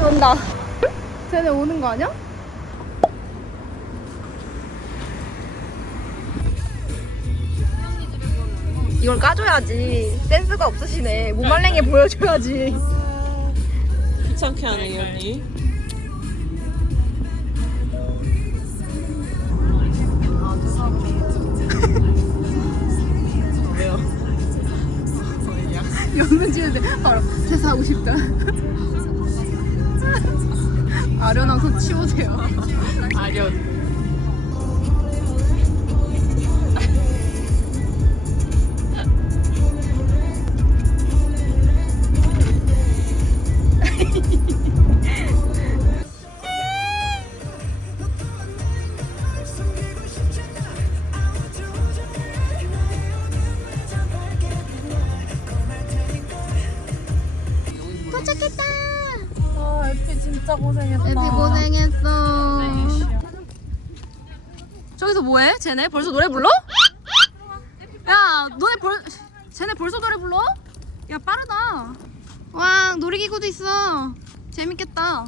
아, 저기 온다. 쟤네 오는 거 아니야? 이걸 까줘야지. 센스가 없으시네. 무말랭이 보여줘야지. 귀찮게 하네 이 언니. 연문 지는데 바로 퇴사하고 싶다. 아련한 손 치우세요. 아련. 쟤네 벌써 노래 불러? 야, 너네 벌 쟤네 벌써 노래 불러? 야, 빠르다. 와 놀이기구도 있어. 재밌겠다.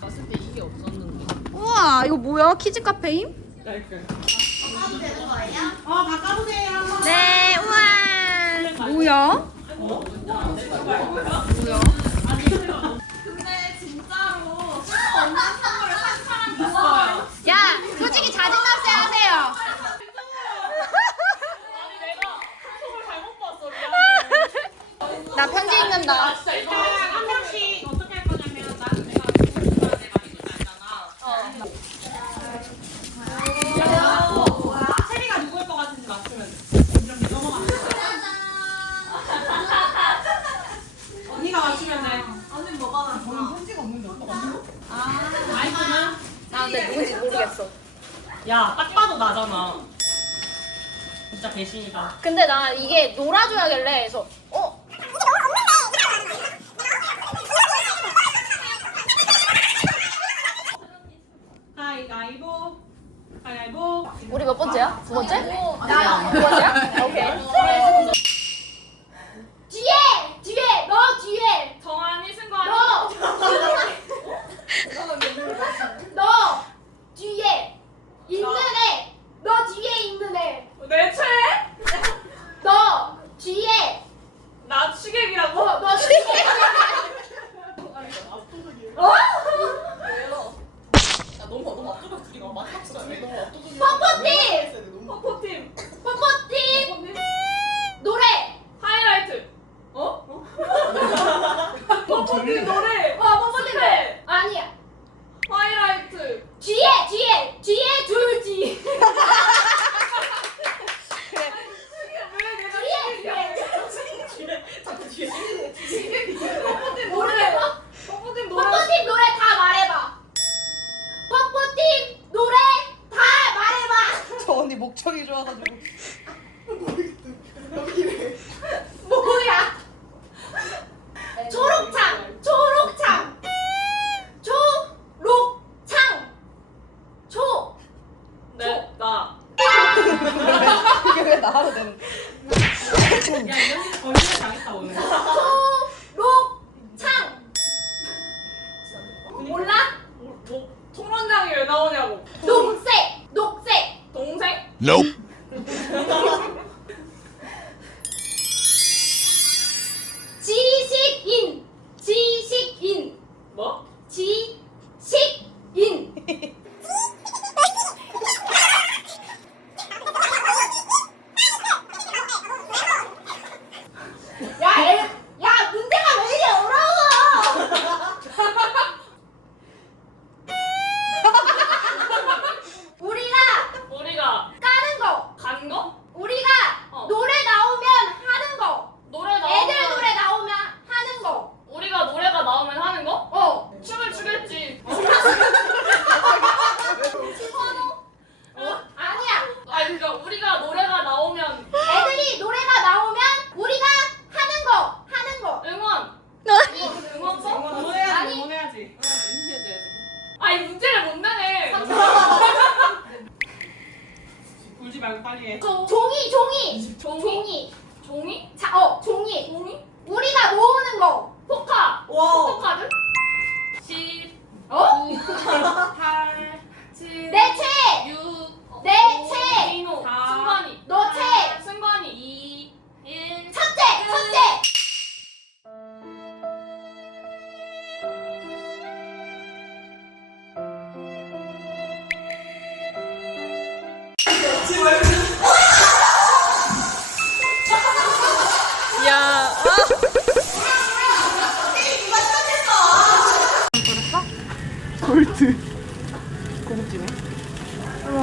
봤을 때 이게 없었는데. 우와, 이거 뭐야? 키즈 카페임? 깔깔. 네, 우와. 뭐야? 야 나 근데 누군지 모르겠어. 야, 딱 봐도 나잖아. 진짜 배신이다. 근데 나 이게 놀아줘야길래 해서 어? 가위가위보. 가위가위보. 우리 몇 번째야? 두 번째? 나 두 번째야? 오케이. 뒤에! 뒤에! 너 뒤에! 정한이 승관이. 너! 너! 뒤에! 있는 애! 너 뒤에 있는 애! 내 최? 너! 뒤에! 나 추객이라고? 어, 너 뒤에! 어? 뽀뽀팀! 퍼포팀. 뽀뽀팀! 노래! 하이라이트. 어? 퍼포팀 노래. 어, 뽀뽀팀 노래! 아니야! 하이라이트. 뒤에! 뒤에! 뒤에 둘 뒤! 뒤에! 뒤에! 노래! 퍼포팀 노래. 뽀뽀팀 노래 다 말해봐. 뽀뽀팀 노래 다 말해봐. 저 언니 목청이 좋아가지고 뭐야? 초록창, 초록창, 초록창, 초. 네, 나. 이게 왜 나하고 되는 거야? 야, 이 언니 언니가 잘했다 오늘. 초록창. 몰라? 뭐, 뭐 통론장이 왜 나오냐고. 녹색, 녹색. 동생? Nope.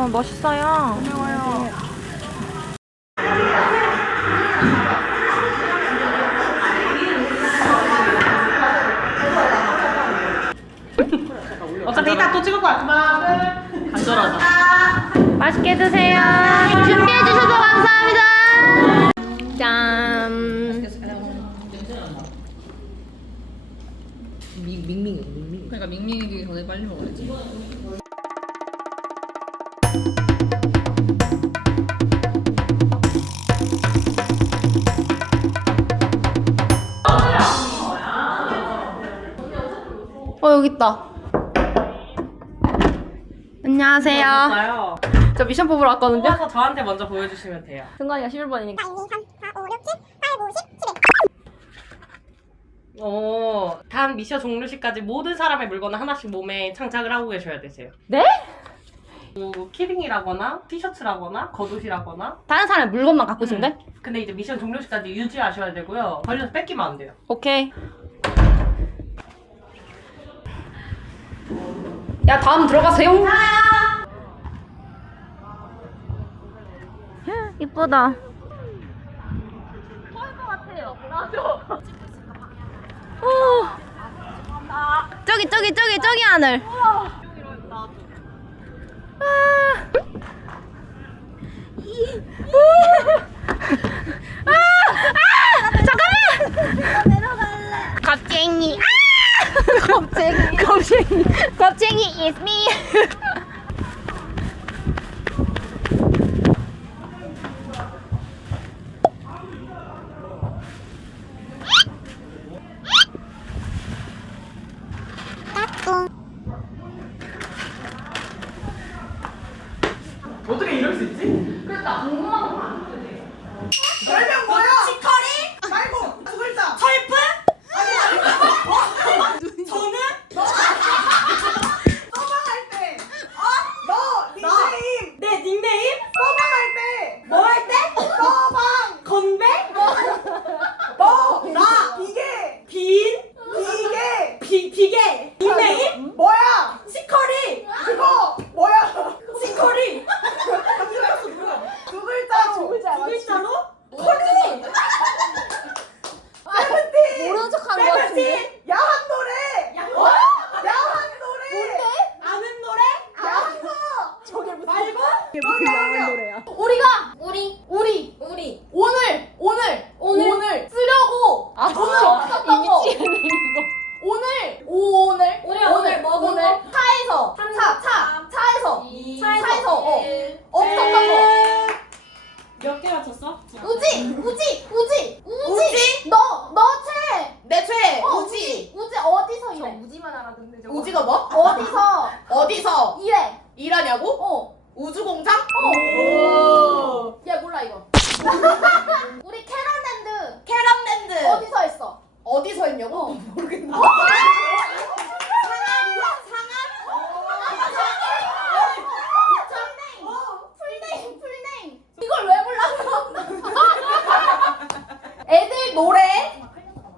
멋있어요. 고마워요. 어차피 이따 또 찍을 거야. 그만. 간절하다. 맛있게 드세요 준비해 주셔서 감사합니다 짠 밍밍 밍밍. 그러니까 밍밍이기 전에 빨리 먹어야지. 여기 있다 안녕하세요. 저 미션 뽑으러 왔거든요. 뽑아서 저한테 먼저 보여주시면 돼요. 승관이가 11번이니까. 어, 단 미션 종료 시까지 모든 사람의 물건을 하나씩 몸에 장착을 하고 계셔야 되세요. 네? 뭐 키링이라거나 티셔츠라거나 겉옷이라거나 다른 사람의 물건만 갖고 있으면 돼? 근데 이제 미션 종료 시까지 유지하셔야 되고요. 걸려서 뺏기면 안 돼요. 오케이. 야 다음 들어가세요. 이쁘다 저기 저기 저기 저기 하늘 아. 이- 아! 어떻게 이럴 수 있지? 별명 뭐야? 치커리? 말고 두 글자. 철프? 아니 아니. 저는 서방할 때. 어? 너 닉네임. 내 닉네임? 서방할 때. 뭐 할 때? 서방. 건배? 너. 나. 비계. 빈. 비계. 비 비계. 닉네임? 뭐야? 치커리. 그거 뭐야? 치커리. 두 글자로. 두 글자로? 코리. 세븐틴. 모르는 척하는 거 같은데? 세븐틴. 야한 노래. 어? 야한 노래. 뭔데? 아는 노래? 야한 거. 저게 무슨 말고? 야한 노래야. 우리가 우리 우리 우리 오늘 오늘 오늘, 쓰려고 돈을 없었던 거 오늘 오늘 우리 오늘 먹은 오늘 거? 차에서 차 차 차에서 차에서 어 없었던 거 몇 개 맞췄어? 우지 우지 우지 우지 너너채 내 최. 어, 우지. 우지 어디서 일해 우지만 알아듣는데 저거 우지가 뭐? 어디서 어디서 일해 일하냐고? 어 우주공장? 어. 야 몰라 이거 우리 캐럴랜드 캐럿랜드. 어디서 했어 어디서 했냐고? 모르겠네. 풀네임 풀네임 이걸 왜 몰라 애들 노래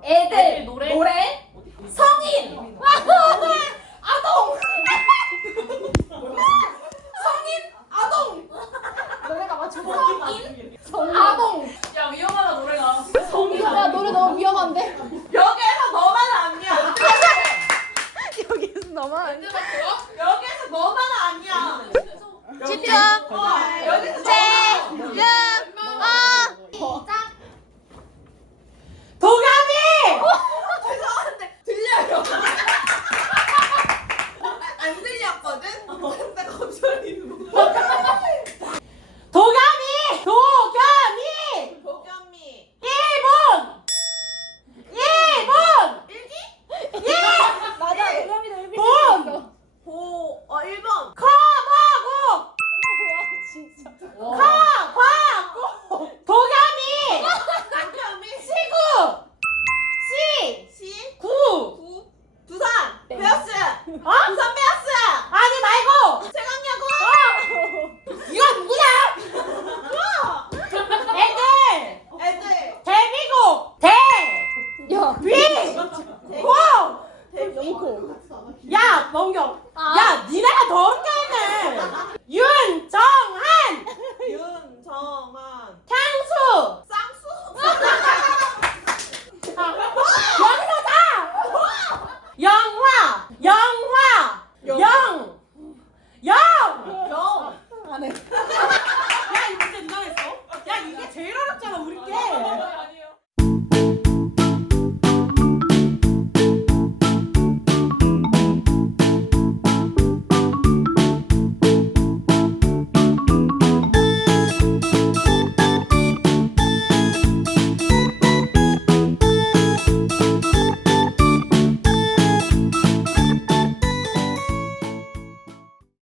애들, 애들 노래? 노래 성인 아동 성인 아동 노래가 맞춰 성인 아동 야 위험하다 노래가. 야 너무